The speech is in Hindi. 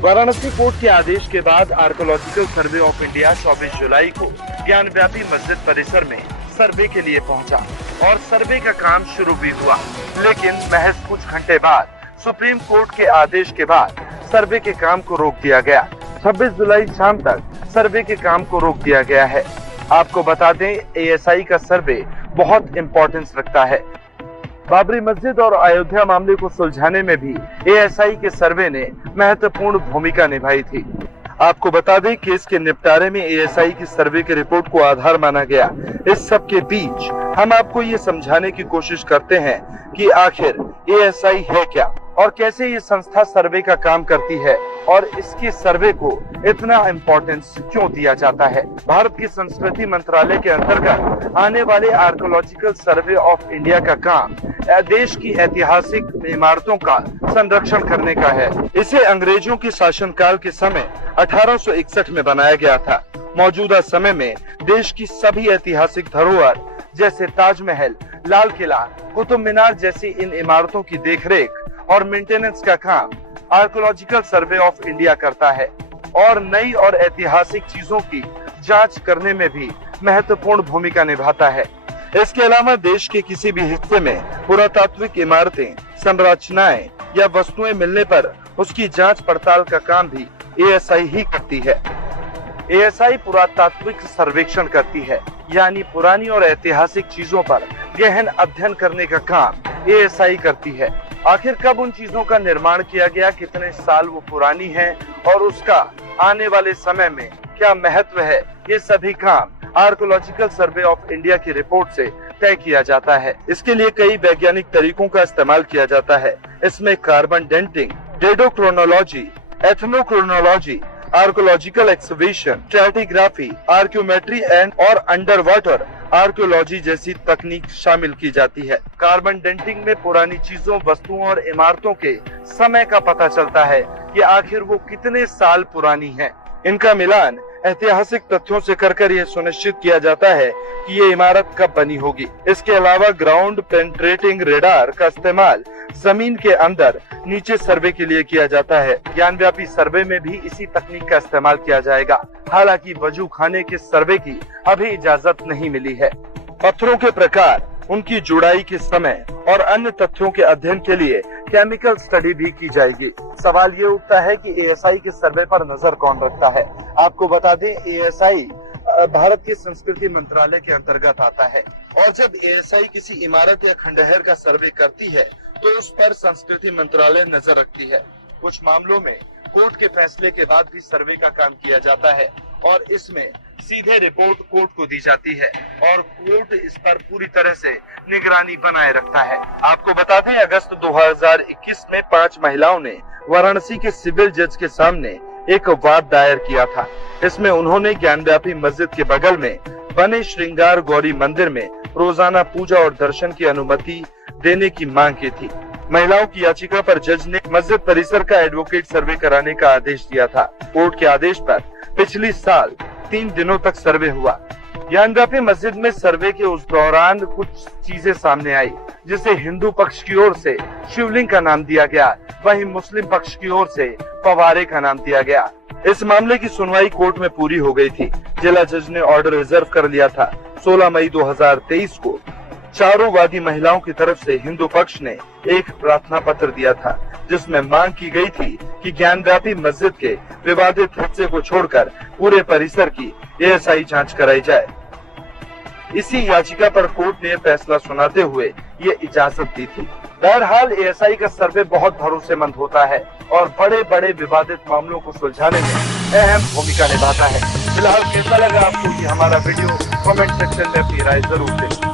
वाराणसी कोर्ट के आदेश के बाद आर्कोलॉजिकल सर्वे ऑफ इंडिया 24 जुलाई को ज्ञानव्यापी मस्जिद परिसर में सर्वे के लिए पहुंचा और सर्वे का काम शुरू भी हुआ, लेकिन महज कुछ घंटे बाद सुप्रीम कोर्ट के आदेश के बाद सर्वे के काम को रोक दिया गया। 26 जुलाई शाम तक सर्वे के काम को रोक दिया गया है। आपको बता दें, एएसआई का सर्वे बहुत इम्पोर्टेंस रखता है। बाबरी मस्जिद और अयोध्या मामले को सुलझाने में भी एएसआई के सर्वे ने महत्वपूर्ण भूमिका निभाई थी। आपको बता दें, केस के निपटारे में एएसआई की सर्वे की रिपोर्ट को आधार माना गया। इस सब के बीच हम आपको ये समझाने की कोशिश करते हैं कि आखिर एएसआई है क्या और कैसे ये संस्था सर्वे का काम करती है और इसके सर्वे को इतना इम्पोर्टेंस क्यों दिया जाता है। भारत की संस्कृति मंत्रालय के अंतर्गत आने वाले आर्कोलॉजिकल सर्वे ऑफ इंडिया का काम देश की ऐतिहासिक इमारतों का संरक्षण करने का है। इसे अंग्रेजों के शासनकाल के समय 1861 में बनाया गया था। मौजूदा समय में देश की सभी ऐतिहासिक धरोहर जैसे ताजमहल, लाल किला, कुतुब मीनार जैसी इन इमारतों की देखरेख और मेंटेनेंस का काम आर्कोलॉजिकल सर्वे ऑफ इंडिया करता है और नई और ऐतिहासिक चीजों की जांच करने में भी महत्वपूर्ण भूमिका निभाता है। इसके अलावा देश के किसी भी हिस्से में पुरातात्विक इमारतें, संरचनाएं या वस्तुएं मिलने पर उसकी जांच पड़ताल का काम भी एएसआई ही करती है। एएसआई पुरातात्विक सर्वेक्षण करती है, यानी पुरानी और ऐतिहासिक चीजों पर गहन अध्ययन करने का काम एएसआई करती है। आखिर कब उन चीजों का निर्माण किया गया, कितने साल वो पुरानी है और उसका आने वाले समय में क्या महत्व है, ये सभी काम आर्कोलॉजिकल सर्वे ऑफ इंडिया की रिपोर्ट से तय किया जाता है। इसके लिए कई वैज्ञानिक तरीकों का इस्तेमाल किया जाता है। इसमें carbon dating, dendrochronology, ethnochronology, archaeological excavation, stratigraphy, archaeometry and और अंडर वाटर आर्कियोलॉजी जैसी तकनीक शामिल की जाती है। कार्बन डेंटिंग में पुरानी चीजों, वस्तुओं और इमारतों के समय का पता चलता है कि आखिर वो कितने साल पुरानी है। इनका मिलान ऐतिहासिक तथ्यों से कर यह सुनिश्चित किया जाता है कि ये इमारत कब बनी होगी। इसके अलावा ग्राउंड पेनिट्रेटिंग रेडार का इस्तेमाल जमीन के अंदर नीचे सर्वे के लिए किया जाता है। ज्ञानव्यापी सर्वे में भी इसी तकनीक का इस्तेमाल किया जाएगा। हालांकि वजू खाने के सर्वे की अभी इजाजत नहीं मिली है। पत्थरों के प्रकार, उनकी जुड़ाई के समय और अन्य तथ्यों के अध्ययन के लिए केमिकल स्टडी भी की जाएगी। सवाल ये उठता है कि एएसआई के सर्वे पर नजर कौन रखता है। आपको बता दें, एएसआई भारत के संस्कृति मंत्रालय के अंतर्गत आता है और जब एएसआई किसी इमारत या खंडहर का सर्वे करती है तो उस पर संस्कृति मंत्रालय नजर रखती है। कुछ मामलों में कोर्ट के फैसले के बाद भी सर्वे का काम किया जाता है और इसमें सीधे रिपोर्ट कोर्ट को दी जाती है और कोर्ट इस पर पूरी तरह से निगरानी बनाए रखता है। आपको बता दें, अगस्त 2021 में 5 महिलाओं ने वाराणसी के सिविल जज के सामने एक वाद दायर किया था। इसमें उन्होंने ज्ञानव्यापी मस्जिद के बगल में बने श्रृंगार गौरी मंदिर में रोजाना पूजा और दर्शन की अनुमति देने की मांग की थी। महिलाओं की याचिका पर जज ने मस्जिद परिसर का एडवोकेट सर्वे कराने का आदेश दिया था। कोर्ट के आदेश पर पिछली साल 3 दिनों तक सर्वे हुआ। ज्ञानव्यापी मस्जिद में सर्वे के उस दौरान कुछ चीजें सामने आई, जिसे हिंदू पक्ष की ओर से शिवलिंग का नाम दिया गया, वहीं मुस्लिम पक्ष की ओर से फव्वारे का नाम दिया गया। इस मामले की सुनवाई कोर्ट में पूरी हो गई थी। जिला जज ने ऑर्डर रिजर्व कर लिया था। 16 मई 2023 को चारों वादी महिलाओं की तरफ से हिंदू पक्ष ने एक प्रार्थना पत्र दिया था, जिसमें मांग की गई थी कि ज्ञानव्यापी मस्जिद के विवादित हिस्से को छोड़कर पूरे परिसर की एएसआई जांच कराई जाए। इसी याचिका पर कोर्ट ने फैसला सुनाते हुए ये इजाजत दी थी। बहरहाल एएसआई का सर्वे बहुत भरोसेमंद होता है और बड़े बड़े विवादित मामलों को सुलझाने में अहम भूमिका निभाता है। फिलहाल कैसा लगा आपको ये हमारा वीडियो, कमेंट सेक्शन में अपनी राय जरूर दें।